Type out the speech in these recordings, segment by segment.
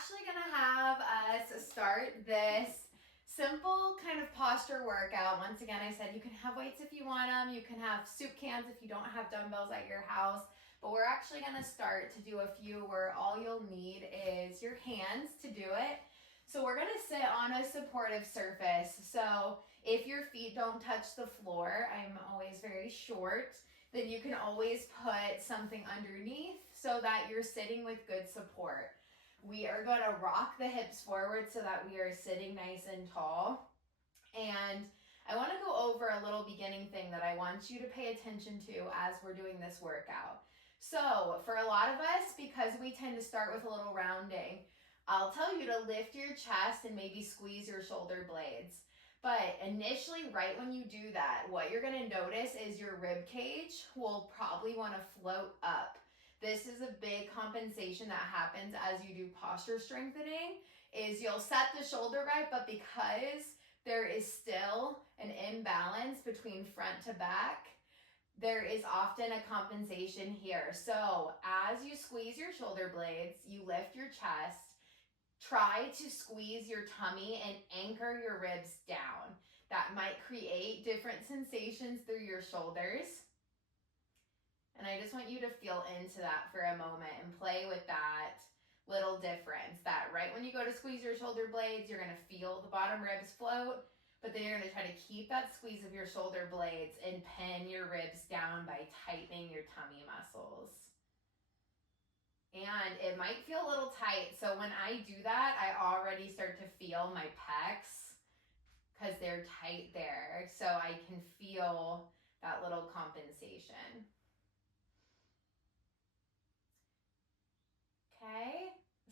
actually gonna have us start this simple kind of posture workout. Once again, I said you can have weights if you want them, you can have soup cans if you don't have dumbbells at your house, but we're actually gonna start to do a few where all you'll need is your hands to do it. So we're gonna sit on a supportive surface. So if your feet don't touch the floor, I'm always very short, then you can always put something underneath so that you're sitting with good support. We are going to rock the hips forward so that we are sitting nice and tall. And I want to go over a little beginning thing that I want you to pay attention to as we're doing this workout. So for a lot of us, because we tend to start with a little rounding, I'll tell you to lift your chest and maybe squeeze your shoulder blades. But initially, right when you do that, what you're going to notice is your rib cage will probably want to float up. This is a big compensation that happens as you do posture strengthening, is you'll set the shoulder right, but because there is still an imbalance between front to back, there is often a compensation here. So as you squeeze your shoulder blades, you lift your chest, try to squeeze your tummy and anchor your ribs down. That might create different sensations through your shoulders. And I just want you to feel into that for a moment and play with that little difference. That right when you go to squeeze your shoulder blades, you're going to feel the bottom ribs float, but then you're going to try to keep that squeeze of your shoulder blades and pin your ribs down by tightening your tummy muscles. And it might feel a little tight, so when I do that, I already start to feel my pecs because they're tight there, so I can feel that little compensation. Okay,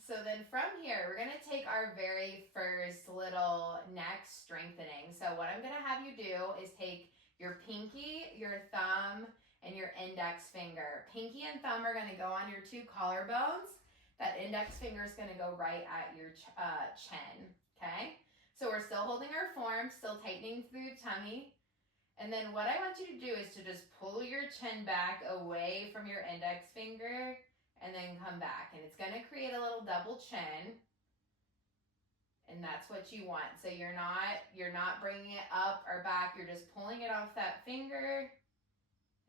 so then from here, we're gonna take our very first little neck strengthening. So what I'm gonna have you do is take your pinky, your thumb, and your index finger. Pinky and thumb are gonna go on your two collarbones. That index finger is gonna go right at your chin, okay? So we're still holding our form, still tightening through your tummy. And then what I want you to do is to just pull your chin back away from your index finger and then come back. And it's gonna create a little double chin. And that's what you want. So you're not bringing it up or back, you're just pulling it off that finger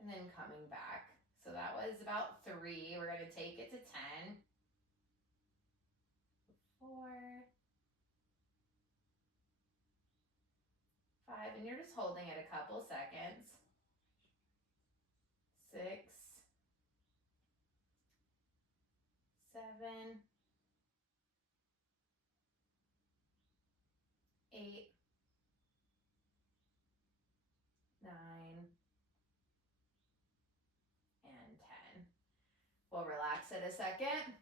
and then coming back. So that was about 3. We're gonna take it to 10. 4, 5, and you're just holding it a couple seconds. 6, 7, 8, 9, and 10. We'll relax it a second.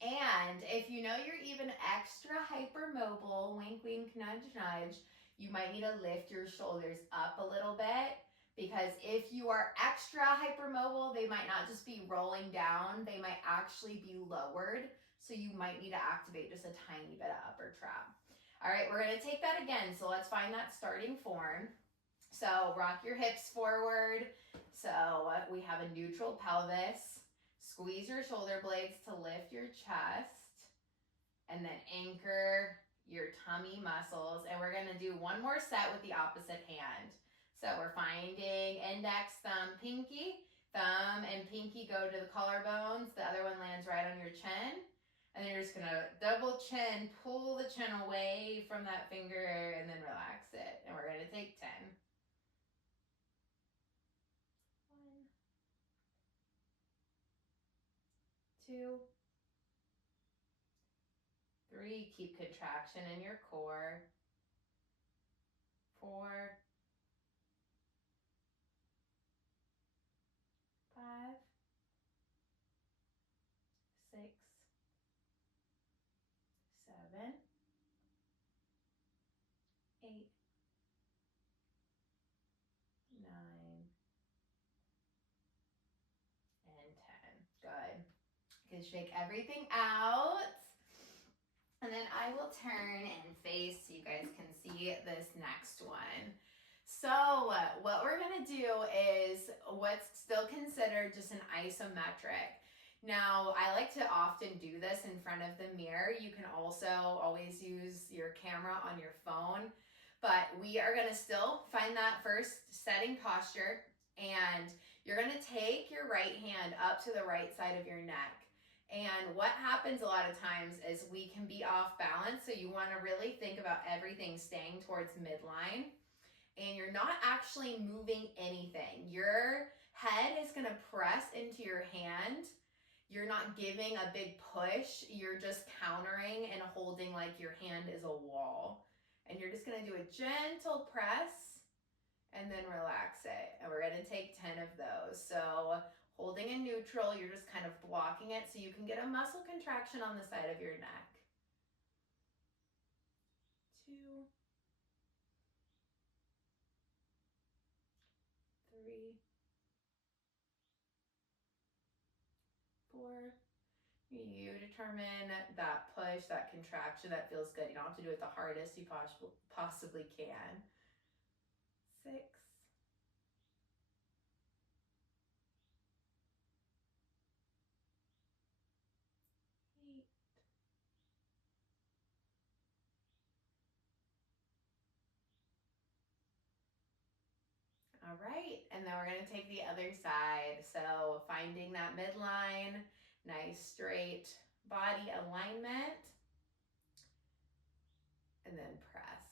And if you know you're even extra hypermobile, wink, wink, nudge, nudge, you might need to lift your shoulders up a little bit, because if you are extra hypermobile, they might not just be rolling down, they might actually be lowered. So you might need to activate just a tiny bit of upper trap. All right, we're gonna take that again. So let's find that starting form. So rock your hips forward. So we have a neutral pelvis. Squeeze your shoulder blades to lift your chest, and then anchor your tummy muscles. And we're gonna do one more set with the opposite hand. So we're finding index, thumb, pinky. Thumb and pinky go to the collarbones. The other one lands right on your chin. And then you're just gonna double chin, pull the chin away from that finger, and then relax it. And we're gonna take 10. 1, 2, 3, keep contraction in your core. 4, 5, 6, 7, 8, 9, and 10. Good. You can shake everything out. And then I will turn and face so you guys can see this next one. So what we're gonna do is what's still considered just an isometric. Now, I like to often do this in front of the mirror. You can also always use your camera on your phone, but we are gonna still find that first setting posture, and you're gonna take your right hand up to the right side of your neck. And what happens a lot of times is we can be off balance, so you wanna really think about everything staying towards midline, and you're not actually moving anything. Your head is gonna press into your hand. You're not giving a big push. You're just countering and holding like your hand is a wall. And you're just gonna do a gentle press and then relax it. And we're gonna take 10 of those. So holding in neutral, you're just kind of blocking it so you can get a muscle contraction on the side of your neck. 2, 3, 4. You determine that push, that contraction that feels good. You don't have to do it the hardest you possibly can. 6, 8. All right, and then we're gonna take the other side. So finding that midline, nice straight body alignment, and then press.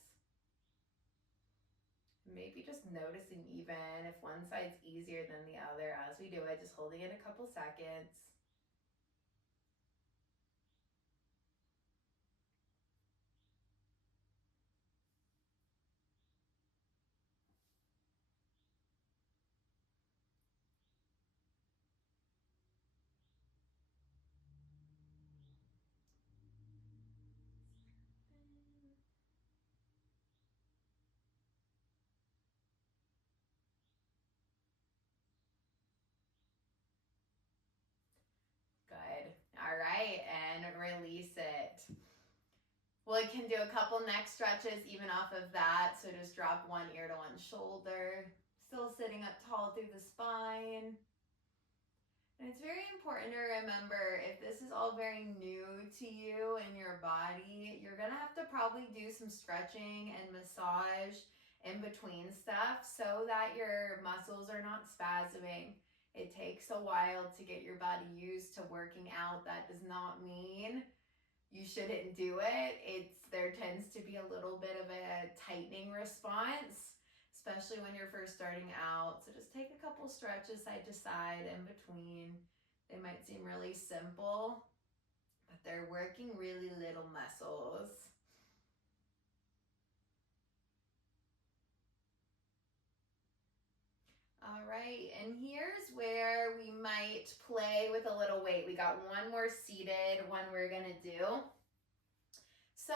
Maybe just noticing even if one side's easier than the other as we do it, just holding it a couple seconds. Good. All right, and release it. We can do a couple neck stretches even off of that. So just drop one ear to one shoulder, still sitting up tall through the spine. And it's very important to remember, if this is all very new to you and your body, you're gonna have to probably do some stretching and massage in between stuff so that your muscles are not spasming. It takes a while to get your body used to working out. That does not mean you shouldn't do it. There tends to be a little bit of a tightening response, especially when you're first starting out. So just take a couple stretches side to side in between. They might seem really simple, but they're working really little muscles. All right, and here's where we might play with a little weight. We got one more seated one we're gonna do. So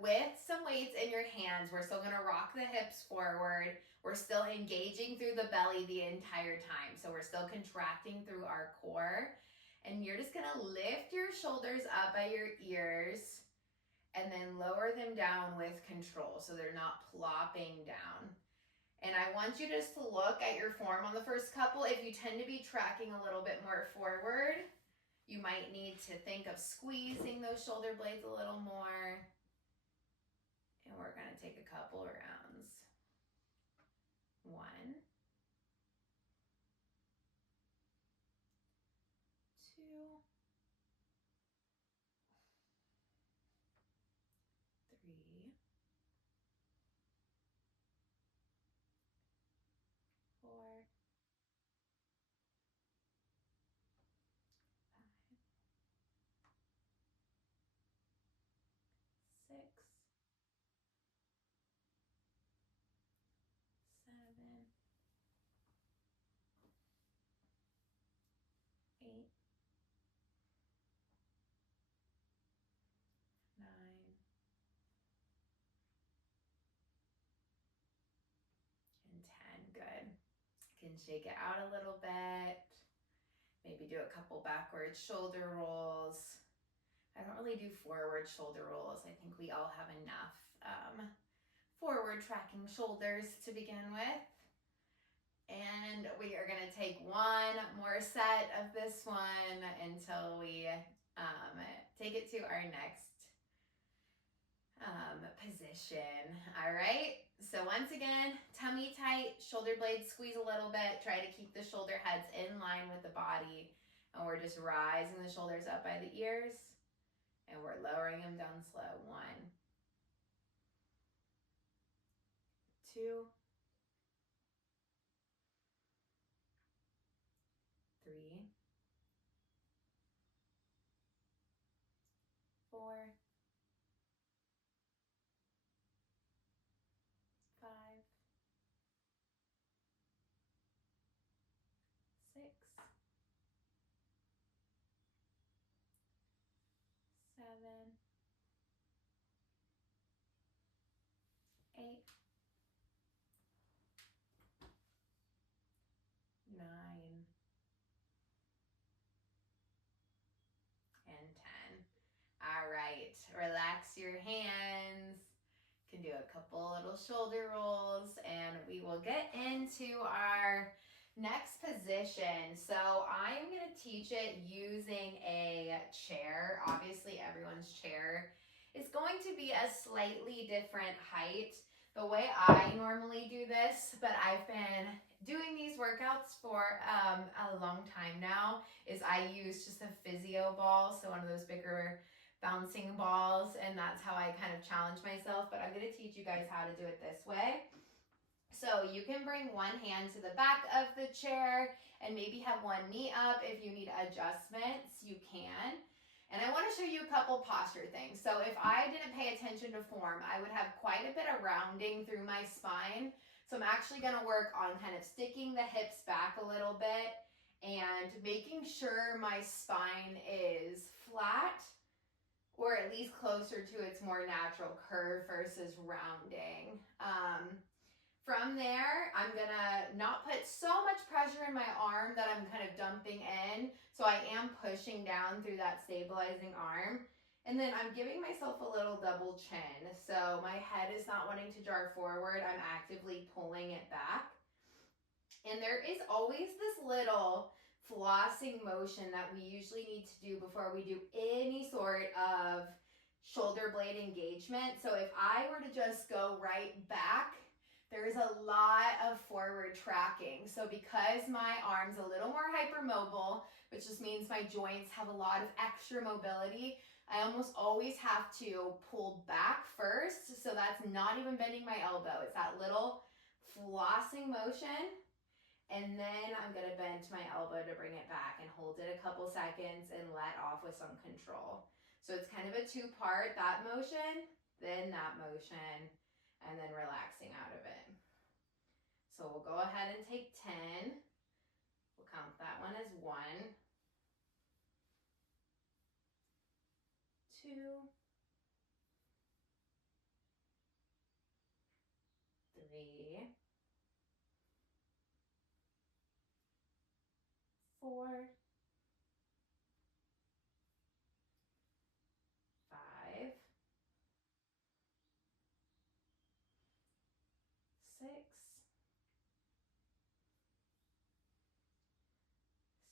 with some weights in your hands, we're still gonna rock the hips forward. We're still engaging through the belly the entire time. So we're still contracting through our core. And you're just gonna lift your shoulders up by your ears and then lower them down with control so they're not plopping down. And I want you just to look at your form on the first couple. If you tend to be tracking a little bit more forward, you might need to think of squeezing those shoulder blades a little more. And we're gonna take a couple rounds. 1, 2, 3, 4, 5, 6, 7, 8, 9, and 10. Good. You can shake it out a little bit. Maybe do a couple backward shoulder rolls. I don't really do forward shoulder rolls. I think we all have enough forward tracking shoulders to begin with. And we are gonna take one more set of this one until we take it to our next position. All right, so once again, tummy tight, shoulder blades squeeze a little bit, try to keep the shoulder heads in line with the body, and we're just rising the shoulders up by the ears, and we're lowering them down slow. 1, 2, 3, 4, 5, 6, 7, 8, 9, and 10. All right, relax your hands. You can do a couple little shoulder rolls, and we will get into our next position. So I am going to teach it using a chair. Obviously, everyone's chair is going to be a slightly different height. The way I normally do this, but I've been doing these workouts for a long time now, is I use just a physio ball, so one of those bigger bouncing balls, and that's how I kind of challenge myself. But I'm going to teach you guys how to do it this way. So you can bring one hand to the back of the chair and maybe have one knee up. If you need adjustments, you can. And I want to show you a couple posture things. So if I didn't pay attention to form, I would have quite a bit of rounding through my spine. So I'm actually going to work on kind of sticking the hips back a little bit and making sure my spine is flat, or at least closer to its more natural curve versus rounding. From there, I'm gonna not put so much pressure in my arm that I'm kind of dumping in. So I am pushing down through that stabilizing arm. And then I'm giving myself a little double chin. So my head is not wanting to jar forward. I'm actively pulling it back. And there is always this little flossing motion that we usually need to do before we do any sort of shoulder blade engagement. So if I were to just go right back, there's a lot of forward tracking. So because my arm's a little more hypermobile, which just means my joints have a lot of extra mobility, I almost always have to pull back first. So that's not even bending my elbow. It's that little flossing motion. And then I'm gonna bend my elbow to bring it back and hold it a couple seconds and let off with some control. So it's kind of a two-part, that motion, then that motion, and then relaxing out of it. So we'll go ahead and take 10. We'll count that one as 1, 2, 3, 4, 5, 6,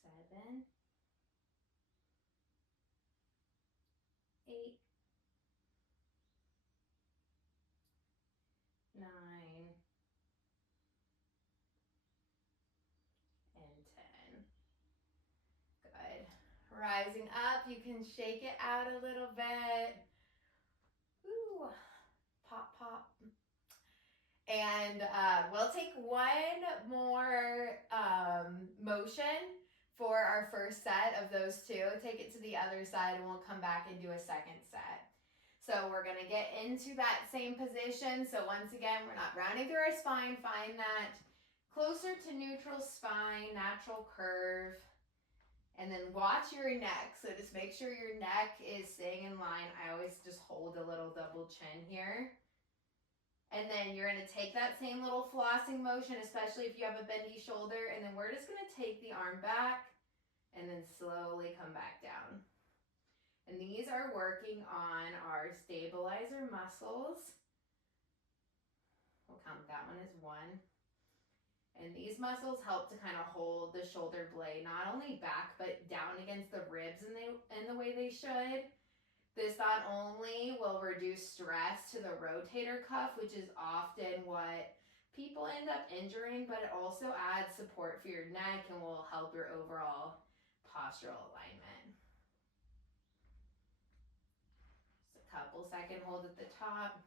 7, 8, 9, and 10. Good. Rising up, you can shake it out a little bit. Ooh, pop, pop. And we'll take one more motion for our first set of those two. Take it to the other side and we'll come back and do a second set. So we're gonna get into that same position. So once again, we're not rounding through our spine. Find that closer to neutral spine, natural curve. And then watch your neck. So just make sure your neck is staying in line. I always just hold a little double chin here. And then you're gonna take that same little flossing motion, especially if you have a bendy shoulder, and then we're just gonna take the arm back and then slowly come back down. And these are working on our stabilizer muscles. We'll count that one as 1. And these muscles help to kind of hold the shoulder blade not only back but down against the ribs in the way they should. This not only will reduce stress to the rotator cuff, which is often what people end up injuring, but it also adds support for your neck and will help your overall postural alignment. Just a couple second hold at the top.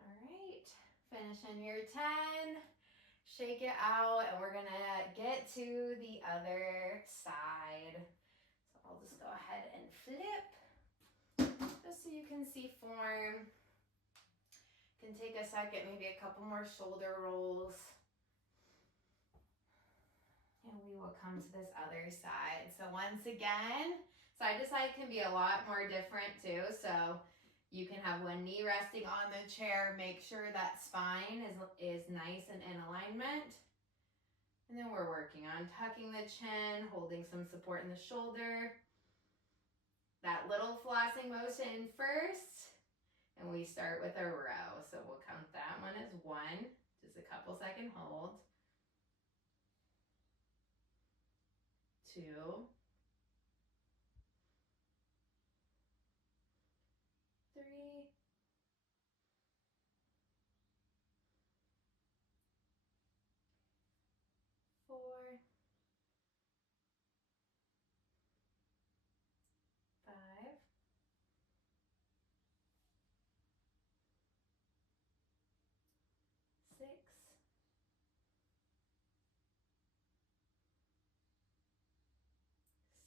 All right, finishing your 10. Shake it out, and we're gonna get to the other side. So I'll just go ahead and flip, just so you can see form. You can take a second, maybe a couple more shoulder rolls. And we will come to this other side. So once again, side to side can be a lot more different too. So you can have one knee resting on the chair. Make sure that spine is nice and in alignment. And then we're working on tucking the chin, holding some support in the shoulder. That little flossing motion first. And we start with a row. So we'll count that one as 1. Just a couple second hold. 2. 3. 4. 5. 6.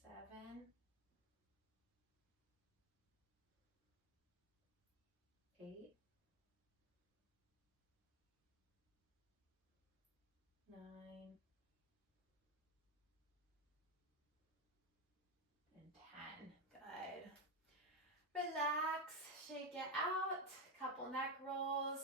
7. 8. 9. And 10. Good. Relax, shake it out, couple neck rolls.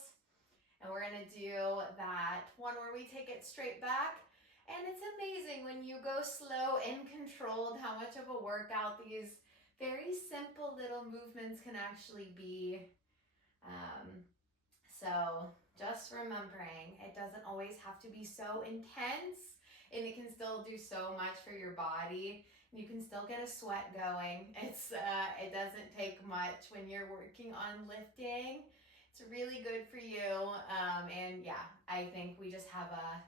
And we're gonna do that one where we take it straight back. And it's amazing when you go slow and controlled how much of a workout these very simple little movements can actually be. So just remembering, it doesn't always have to be so intense, and it can still do so much for your body. You can still get a sweat going. It doesn't take much when you're working on lifting. It's really good for you. And yeah, I think we just have a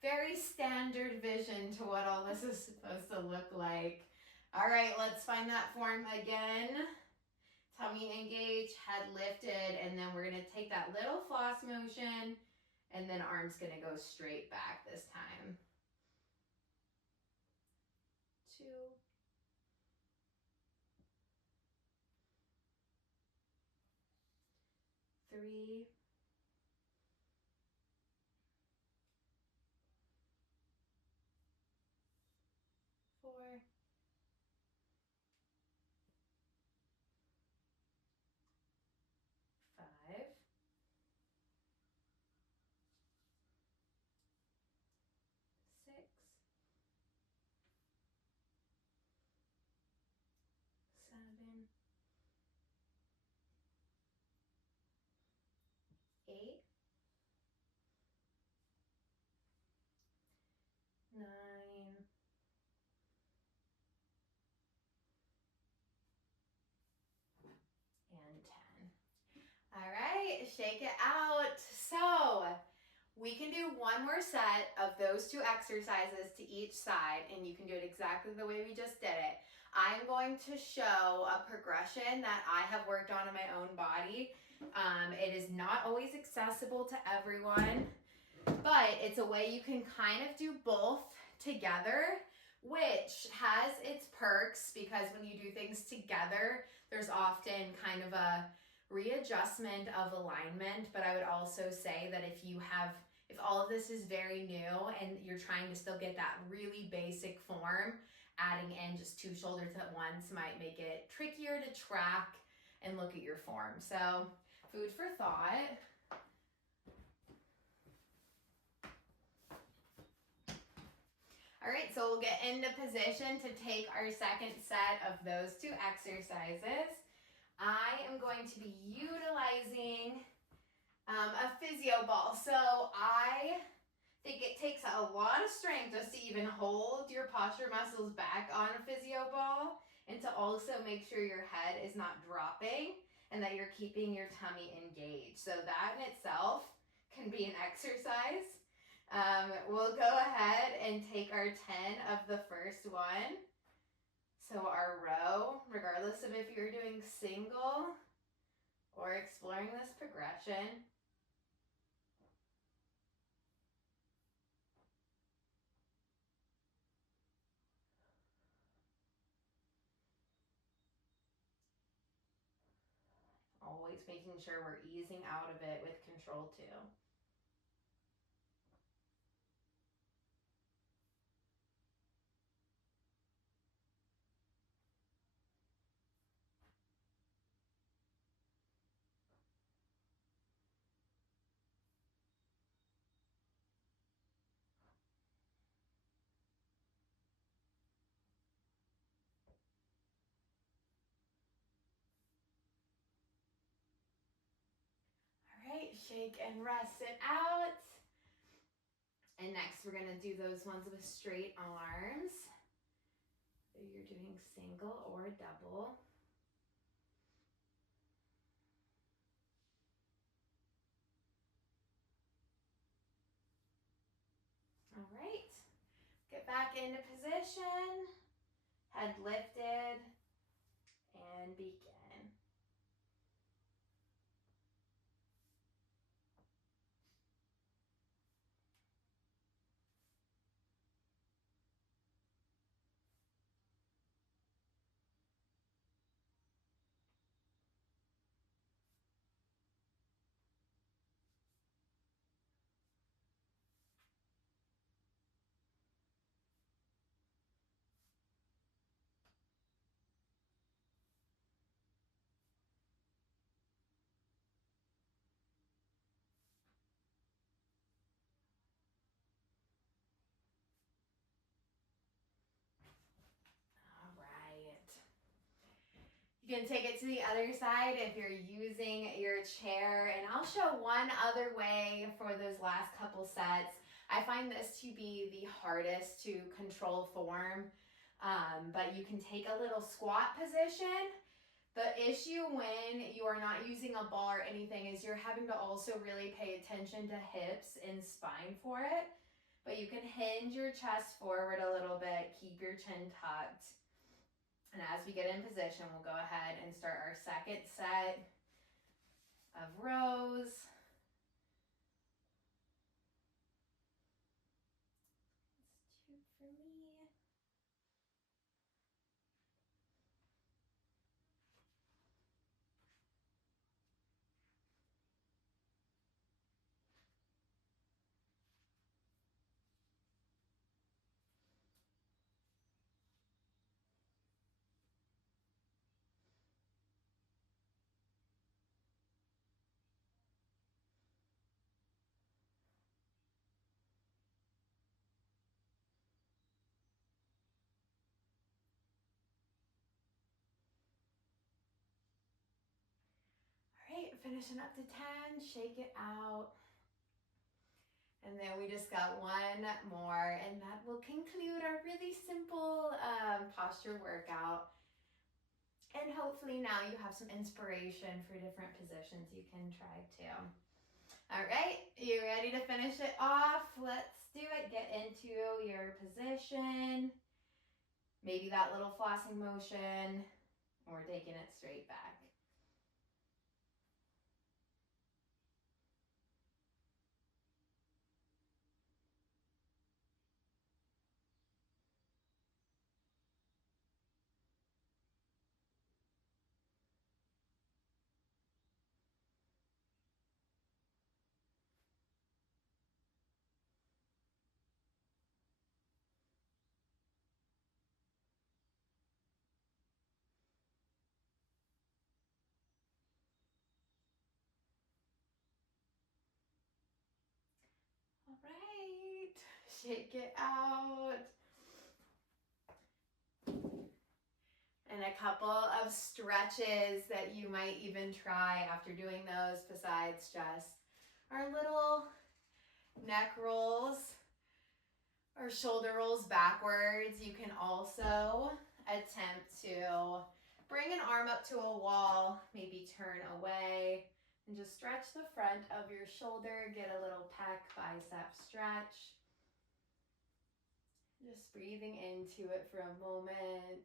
very standard vision to what all this is supposed to look like. All right, let's find that form again. Tummy engaged, head lifted, and then we're gonna take that little floss motion, and then arms gonna go straight back this time. 2. 3. 4. 5. 6. 7. 8. 9. And 10. All right, shake it out. So we can do one more set of those 2 exercises to each side, and you can do it exactly the way we just did it. I'm going to show a progression that I have worked on in my own body. It is not always accessible to everyone, but it's a way you can kind of do both together, which has its perks, because when you do things together, there's often kind of a readjustment of alignment. But I would also say that if all of this is very new and you're trying to still get that really basic form, adding in just 2 shoulders at once might make it trickier to track and look at your form. So food for thought. All right, so we'll get into position to take our second set of those two exercises. I am going to be utilizing a physio ball. So I think it takes a lot of strength just to even hold your posture muscles back on a physio ball, and to also make sure your head is not dropping and that you're keeping your tummy engaged. So that in itself can be an exercise. We'll go ahead and take our 10 of the first one. So our row, regardless of if you're doing single or exploring this progression. Always making sure we're easing out of it with control too. All right, shake and rest it out. And next we're gonna do those ones with straight arms. So you're doing single or double. All right, get back into position, head lifted, and begin. All right. You can take it to the other side if you're using your chair, and I'll show one other way for those last couple sets. I find this to be the hardest to control form, but you can take a little squat position. The issue when you are not using a ball or anything is you're having to also really pay attention to hips and spine for it, but you can hinge your chest forward a little bit, keep your chin tucked. And as we get in position, we'll go ahead and start our second set of rows. That's 2 for me. All right, finishing up to 10, shake it out. And then we just got one more, and that will conclude our really simple posture workout. And hopefully now you have some inspiration for different positions you can try too. All right, you ready to finish it off? Let's do it. Get into your position. Maybe that little flossing motion, or taking it straight back. Take it out. And a couple of stretches that you might even try after doing those, besides just our little neck rolls or shoulder rolls backwards. You can also attempt to bring an arm up to a wall, maybe turn away, and just stretch the front of your shoulder. Get a little pec bicep stretch. Just breathing into it for a moment.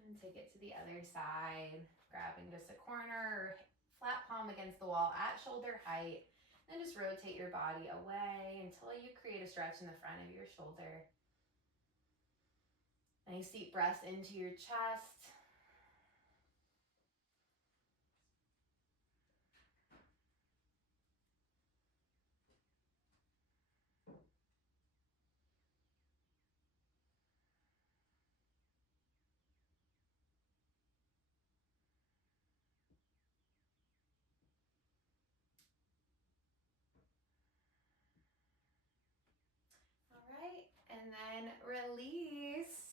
And take it to the other side, grabbing just a corner or flat palm against the wall at shoulder height. And just rotate your body away until you create a stretch in the front of your shoulder. Nice deep breaths into your chest. All right, and then release.